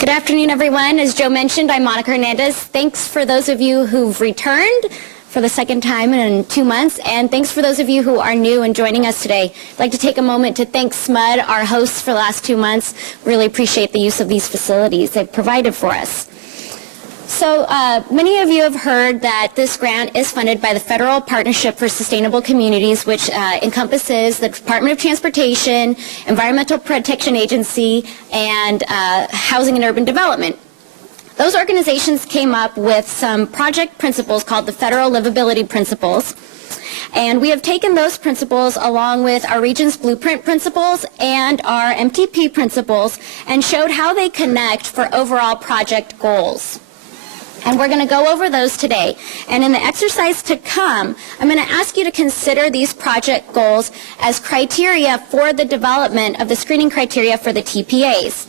Good afternoon, everyone. As Joe mentioned, I'm Monica Hernandez. Thanks for those of you who've returned for the second time in 2 months, and thanks for those of you who are new and joining us today. I'd like to take a moment to thank SMUD, our hosts for the last 2 months. Really appreciate the use of these facilities they've provided for us. So many of you have heard that this grant is funded by the Federal Partnership for Sustainable Communities, which encompasses the Department of Transportation, Environmental Protection Agency, and Housing and Urban Development. Those organizations came up with some project principles called the Federal Livability Principles. And we have taken those principles along with our region's blueprint principles and our MTP principles and showed how they connect for overall project goals. And we're going to go over those today. And in the exercise to come, I'm going to ask you to consider these project goals as criteria for the development of the screening criteria for the TPAs.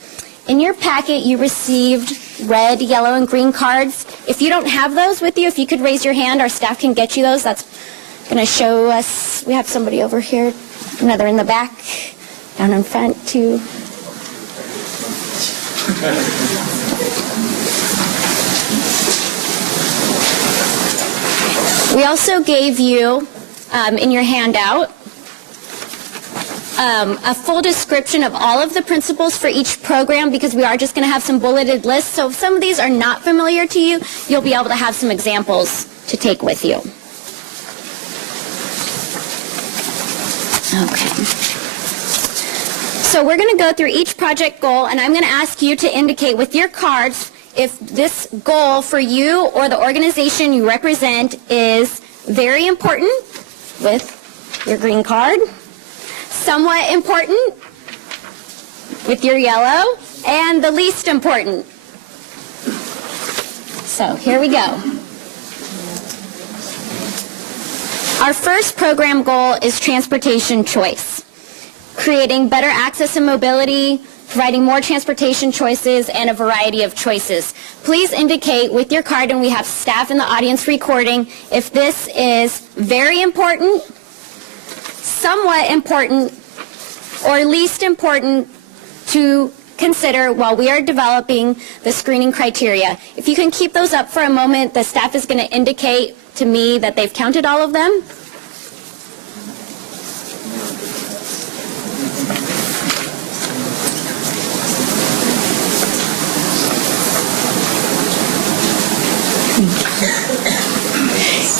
In your packet, you received red, yellow, and green cards. If you don't have those with you, if you could raise your hand, our staff can get you those. That's going to show us. We have somebody over here, another in the back, down in front, too. We also gave you, in your handout, a full description of all of the principles for each program because we are just going to have some bulleted lists. So if some of these are not familiar to you, you'll be able to have some examples to take with you. Okay. So we're going to go through each project goal, and I'm going to ask you to indicate with your cards if this goal for you or the organization you represent is very important with your green card, somewhat important with your yellow, and the least important. So here we go. Our first program goal is transportation choice, creating better access and mobility, providing more transportation choices, and a variety of choices. Please indicate with your card, and we have staff in the audience recording, if this is very important, somewhat important, or least important to consider while we are developing the screening criteria. If you can keep those up for a moment, the staff is going to indicate to me that they've counted all of them.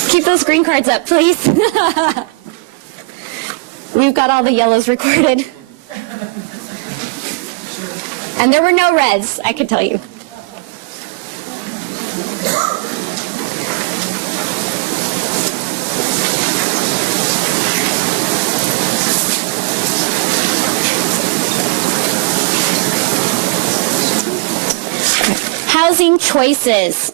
Keep those green cards up, please. We've got all the yellows recorded. And there were no reds, I can tell you. Housing choices.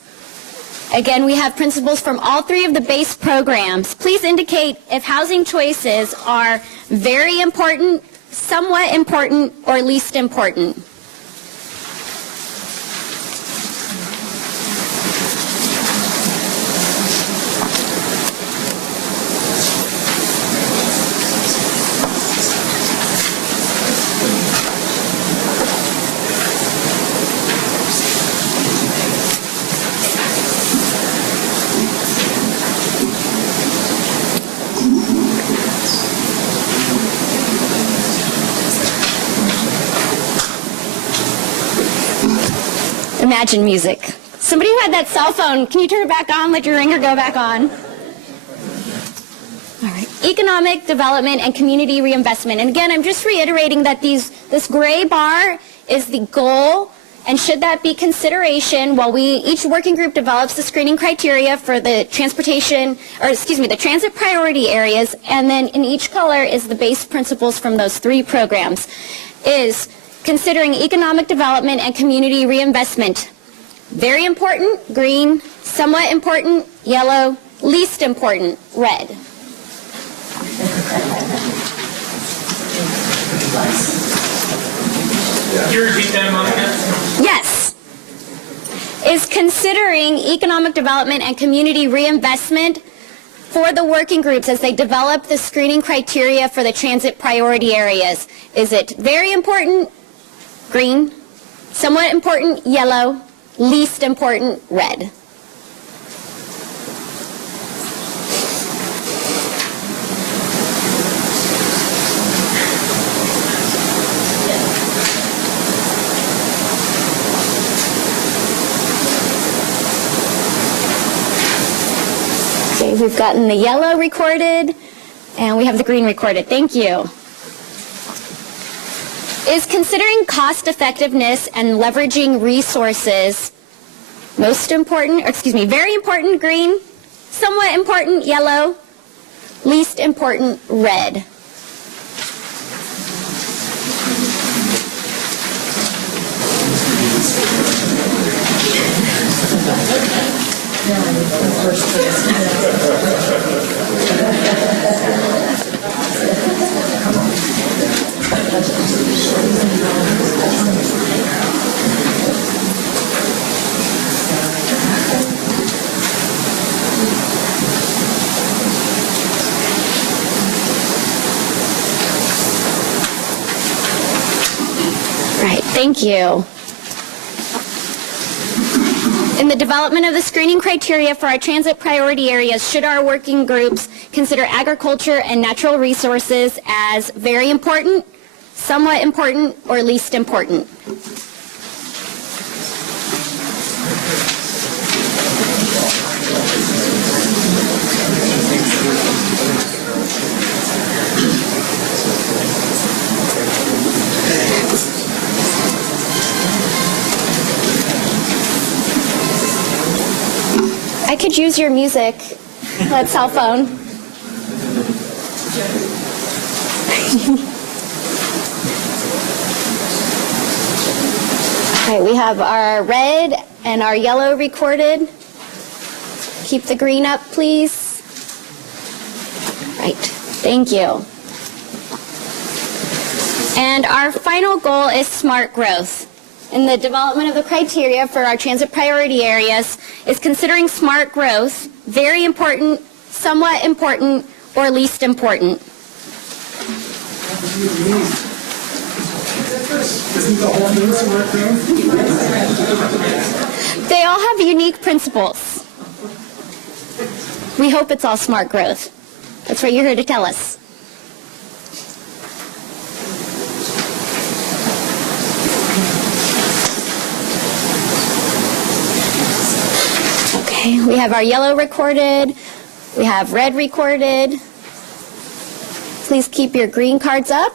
Again, we have principles from all three of the base programs. Please indicate if housing choices are very important, somewhat important, or least important. Imagine music. Somebody who had that cell phone, can you turn it back on? Let your ringer go back on. All right. Economic development and community reinvestment. And again, I'm just reiterating that this gray bar is the goal, and should that be consideration while each working group develops the screening criteria for the the transit priority areas, and then in each color is the base principles from those three programs, is considering economic development and community reinvestment. Very important, green, somewhat important, yellow, least important, red. Can you repeat that, Monica? Yes. Is considering economic development and community reinvestment for the working groups as they develop the screening criteria for the transit priority areas. Is it very important? Green, somewhat important, yellow, least important, red. Okay, we've gotten the yellow recorded, and we have the green recorded. Thank you. Is considering cost effectiveness and leveraging resources most important, or excuse me, very important, green, somewhat important, yellow, least important, red? Right, thank you. In the development of the screening criteria for our transit priority areas, should our working groups consider agriculture and natural resources as very important, somewhat important, or least important? I could use your music, that cell phone. All right, we have our red and our yellow recorded. Keep the green up, please. Right, thank you. And our final goal is smart growth. In the development of the criteria for our transit priority areas is considering smart growth very important, somewhat important, or least important. They all have unique principles. We hope it's all smart growth. That's what you're here to tell us. Okay, we have our yellow recorded. We have red recorded. Please keep your green cards up.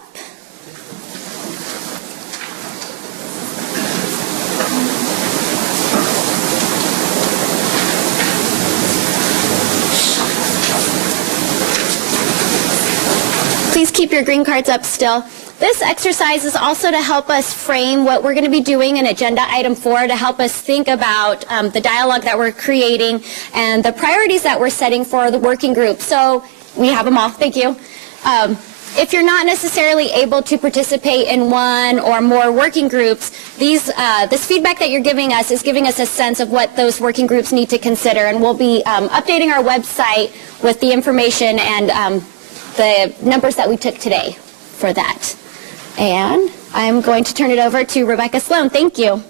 Please keep your green cards up still. This exercise is also to help us frame what we're going to be doing in Agenda Item 4, to help us think about the dialogue that we're creating and the priorities that we're setting for the working group. So we have them all. Thank you. If you're not necessarily able to participate in one or more working groups, this feedback that you're giving us is giving us a sense of what those working groups need to consider. And we'll be updating our website with the information and the numbers that we took today for that. And I'm going to turn it over to Rebecca Sloan. Thank you.